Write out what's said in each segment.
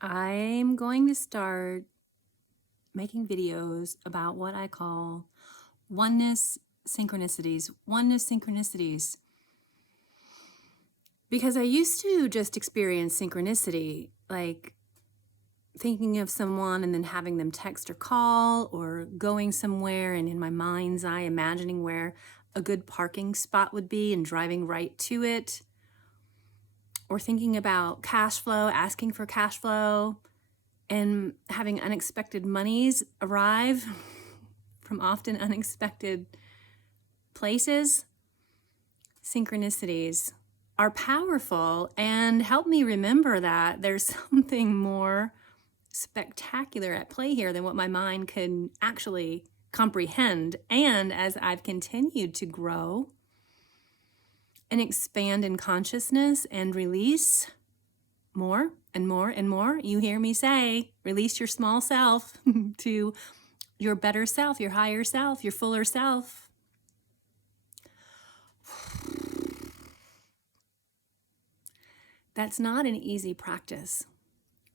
I'm going to start making videos about what I call oneness synchronicities. Oneness synchronicities. Because I used to just experience synchronicity, like thinking of someone and then having them text or call, or going somewhere and in my mind's eye imagining where a good parking spot would be and driving right to it, or thinking about cash flow, asking for cash flow, and having unexpected monies arrive from often unexpected places. Synchronicities are powerful and help me remember that there's something more spectacular at play here than what my mind can actually comprehend. And as I've continued to grow and expand in consciousness and release more and more and more, you hear me say, release your small self to your better self, your higher self, your fuller self. That's not an easy practice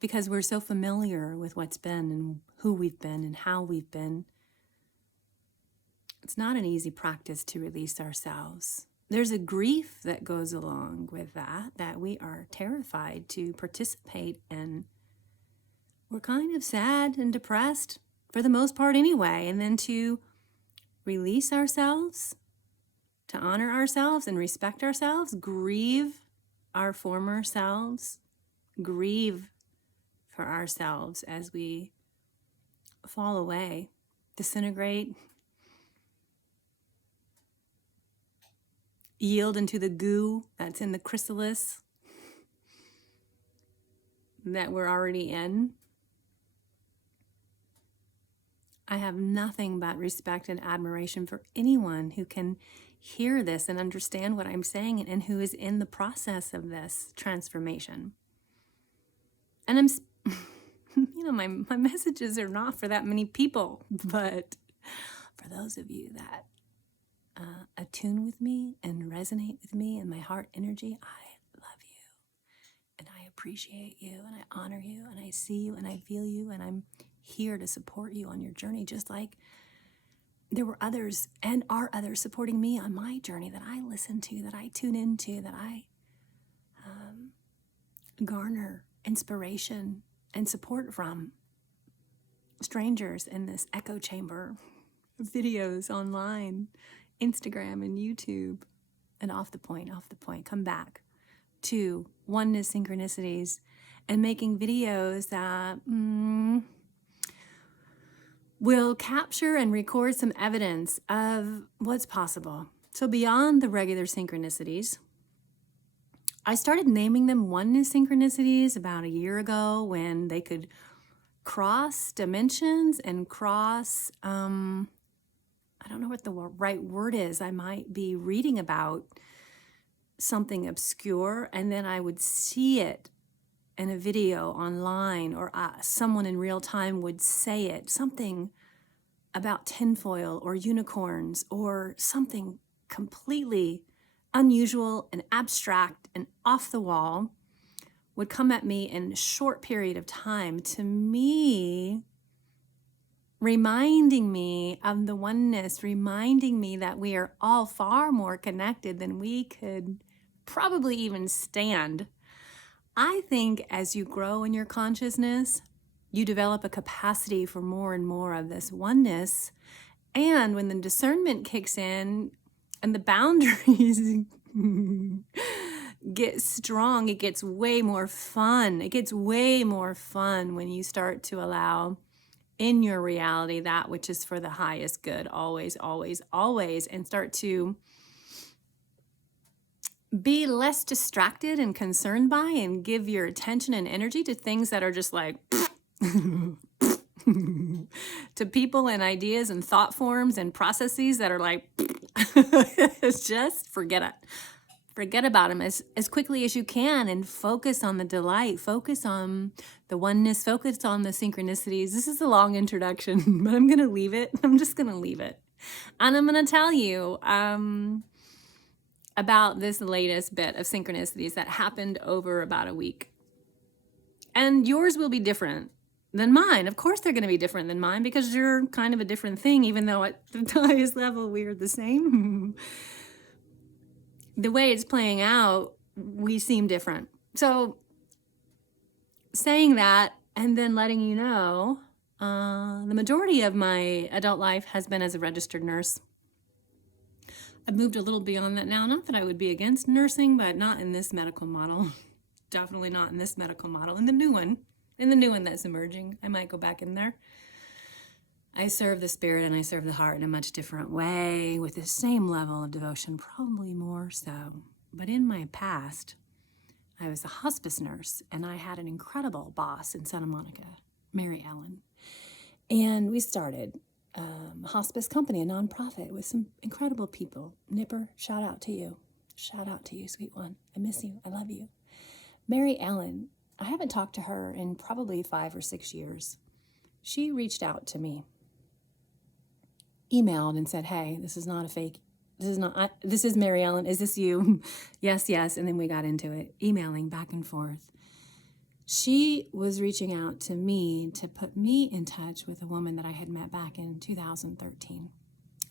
because we're so familiar with what's been and who we've been and how we've been. It's not an easy practice to release ourselves. There's a grief that goes along with that we are terrified to participate in. We're kind of sad and depressed for the most part anyway, and then to release ourselves, to honor ourselves and respect ourselves, grieve our former selves, grieve for ourselves as we fall away, disintegrate, yield into the goo that's in the chrysalis that we're already in. I have nothing but respect and admiration for anyone who can hear this and understand what I'm saying and who is in the process of this transformation. And my messages are not for that many people, but for those of you that attune with me and resonate with me and my heart energy, I love you and I appreciate you and I honor you and I see you and I feel you and I'm here to support you on your journey, just like there were others and are others supporting me on my journey that I listen to, that I tune into, that I garner inspiration and support from. Strangers in this echo chamber of videos online, Instagram and YouTube, and off the point, come back to Oneness Synchronicities and making videos that will capture and record some evidence of what's possible. So beyond the regular synchronicities, I started naming them Oneness Synchronicities about a year ago when they could cross dimensions and cross, I don't know what the right word is. I might be reading about something obscure and then I would see it in a video online, or someone in real time would say it, something about tinfoil or unicorns or something completely unusual and abstract and off the wall would come at me in a short period of time, to me, reminding me of the oneness, reminding me that we are all far more connected than we could probably even stand. I think as you grow in your consciousness, you develop a capacity for more and more of this oneness. And when the discernment kicks in and the boundaries get strong, it gets way more fun. It gets way more fun when you start to allow in your reality that which is for the highest good, always, always, always, and start to be less distracted and concerned by and give your attention and energy to things that are just like to people and ideas and thought forms and processes that are like just forget it. Forget about them as quickly as you can and focus on the delight, focus on the oneness, focus on the synchronicities. This is a long introduction, but I'm going to leave it. I'm just going to leave it. And I'm going to tell you about this latest bit of synchronicities that happened over about a week. And yours will be different than mine. Of course, they're going to be different than mine because you're kind of a different thing, even though at the highest level we're the same. The way it's playing out, we seem different. So saying that and then letting you know, the majority of my adult life has been as a registered nurse. I've moved a little beyond that now. Not that I would be against nursing, but not in this medical model. Definitely not in this medical model. In the new one that's emerging, I might go back in there. I serve the spirit and I serve the heart in a much different way with the same level of devotion, probably more so. But in my past, I was a hospice nurse and I had an incredible boss in Santa Monica, Mary Ellen. And we started a hospice company, a nonprofit with some incredible people. Nipper, shout out to you. Shout out to you, sweet one. I miss you. I love you. Mary Ellen, I haven't talked to her in probably 5 or 6 years. She reached out to me, emailed and said, hey, this is not a fake. This is Mary Ellen. Is this you? Yes, yes. And then we got into it, emailing back and forth. She was reaching out to me to put me in touch with a woman that I had met back in 2013.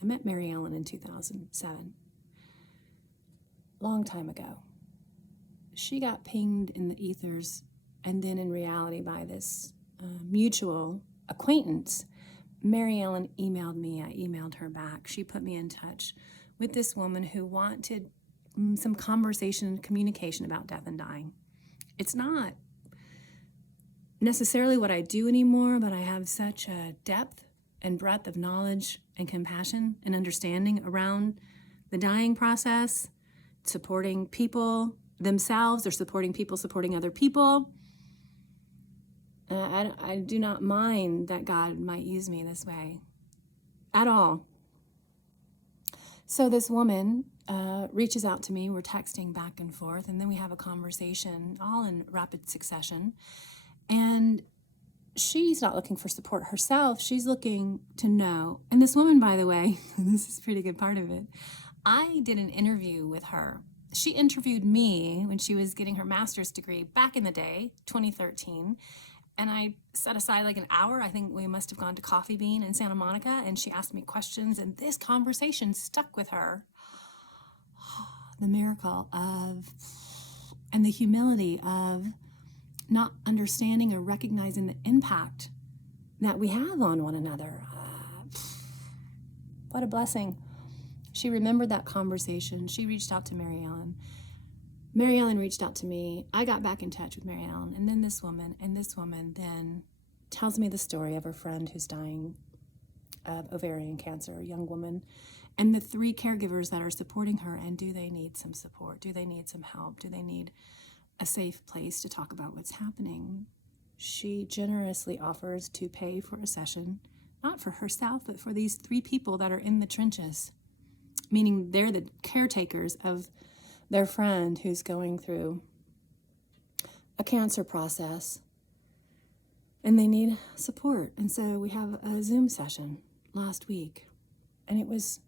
I met Mary Ellen in 2007. Long time ago. She got pinged in the ethers and then in reality by this mutual acquaintance. Mary Ellen emailed me. I emailed her back. She put me in touch with this woman who wanted some conversation and communication about death and dying. It's not necessarily what I do anymore, but I have such a depth and breadth of knowledge and compassion and understanding around the dying process, supporting people themselves or supporting people supporting other people. I do not mind that God might use me this way at all. So this woman reaches out to me. We're texting back and forth, and then we have a conversation all in rapid succession. And she's not looking for support herself. She's looking to know. And this woman, by the way, this is a pretty good part of it. I did an interview with her. She interviewed me when she was getting her master's degree back in the day, 2013. And I set aside like an hour. I think we must have gone to Coffee Bean in Santa Monica. And she asked me questions. And this conversation stuck with her. The miracle of, and the humility of not understanding or recognizing the impact that we have on one another. What a blessing. She remembered that conversation. She reached out to Mary Ellen. Mary Ellen reached out to me. I got back in touch with Mary Ellen. And then this woman then tells me the story of her friend who's dying of ovarian cancer, a young woman, and the 3 caregivers that are supporting her. And do they need some support? Do they need some help? Do they need a safe place to talk about what's happening? She generously offers to pay for a session, not for herself, but for these 3 people that are in the trenches, meaning they're the caretakers of their friend who's going through a cancer process and they need support. And so we have a Zoom session last week, and it was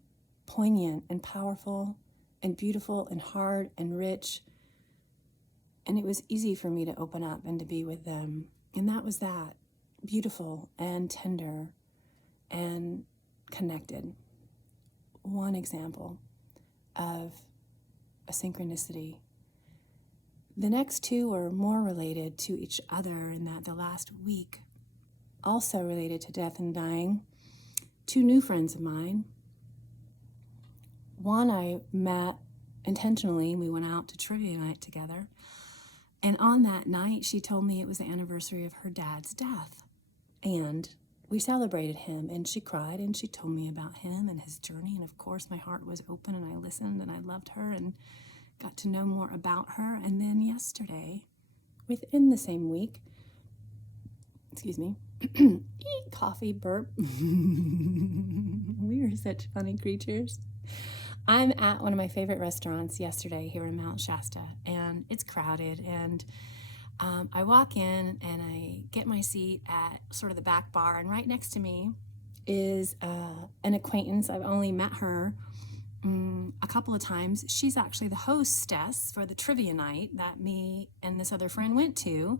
poignant and powerful and beautiful and hard and rich. And it was easy for me to open up and to be with them. And that was that, beautiful and tender and connected. One example of a synchronicity. The next 2 are more related to each other in that the last week, also related to death and dying. 2 new friends of mine. One I met intentionally. We went out to trivia night together. And on that night, she told me it was the anniversary of her dad's death. And we celebrated him, and she cried, and she told me about him and his journey. And of course, my heart was open, and I listened, and I loved her, and got to know more about her. And then yesterday, within the same week, coffee burp. We are such funny creatures. I'm at one of my favorite restaurants yesterday here in Mount Shasta, and it's crowded, and I walk in and I get my seat at sort of the back bar, and right next to me is an acquaintance. I've only met her a couple of times. She's actually the hostess for the trivia night that me and this other friend went to,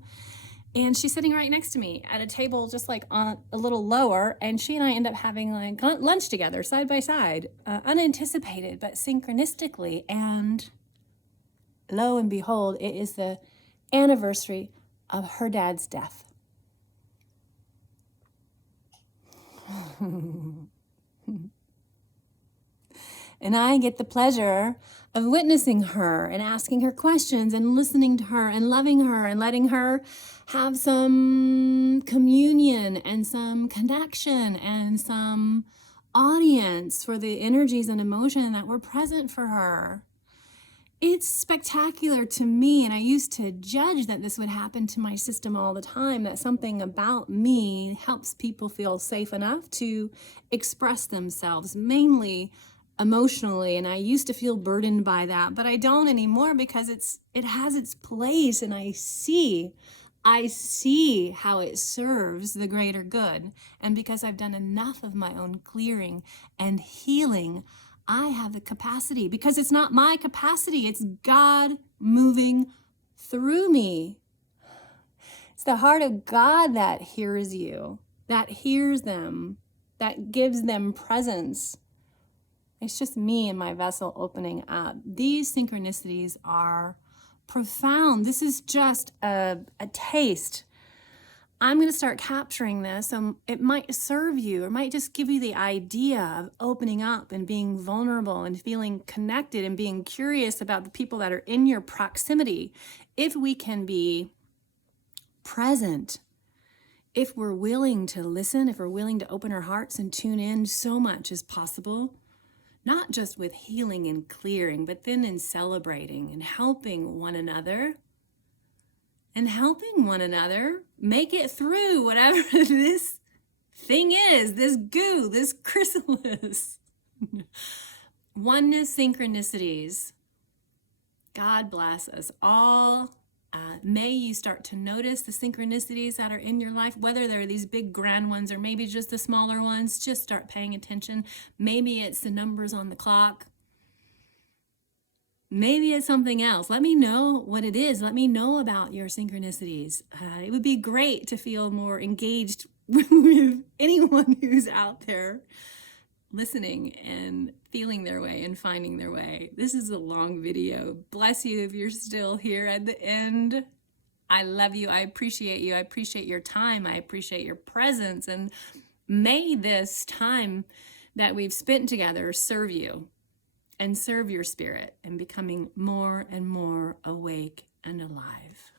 And she's sitting right next to me at a table just like on a little lower, and she and I end up having like lunch together side by side, unanticipated but synchronistically. And lo and behold, it is the anniversary of her dad's death. And I get the pleasure of witnessing her and asking her questions and listening to her and loving her and letting her have some communion and some connection and some audience for the energies and emotion that were present for her. It's spectacular to me, and I used to judge that this would happen to my system all the time, that something about me helps people feel safe enough to express themselves, mainly emotionally, and I used to feel burdened by that, but I don't anymore because it has its place, and I see how it serves the greater good. And because I've done enough of my own clearing and healing, I have the capacity, because it's not my capacity, it's God moving through me. It's the heart of God that hears you, that hears them, that gives them presence. It's just me and my vessel opening up. These synchronicities are profound. This is just a taste. I'm going to start capturing this, and it might serve you, or might just give you the idea of opening up and being vulnerable and feeling connected and being curious about the people that are in your proximity. If we can be present, if we're willing to listen, if we're willing to open our hearts and tune in, so much is possible. Not just with healing and clearing, but then in celebrating and helping one another. And helping one another make it through whatever this thing is, this goo, this chrysalis. Oneness Synchronicities. God bless us all. May you start to notice the synchronicities that are in your life, whether they're these big grand ones or maybe just the smaller ones. Just start paying attention. Maybe it's the numbers on the clock. Maybe it's something else. Let me know what it is. Let me know about your synchronicities. It would be great to feel more engaged with anyone who's out there listening and feeling their way and finding their way. This is a long video. Bless you if you're still here at the end. I love you. I appreciate you. I appreciate your time. I appreciate your presence. And may this time that we've spent together serve you and serve your spirit in becoming more and more awake and alive.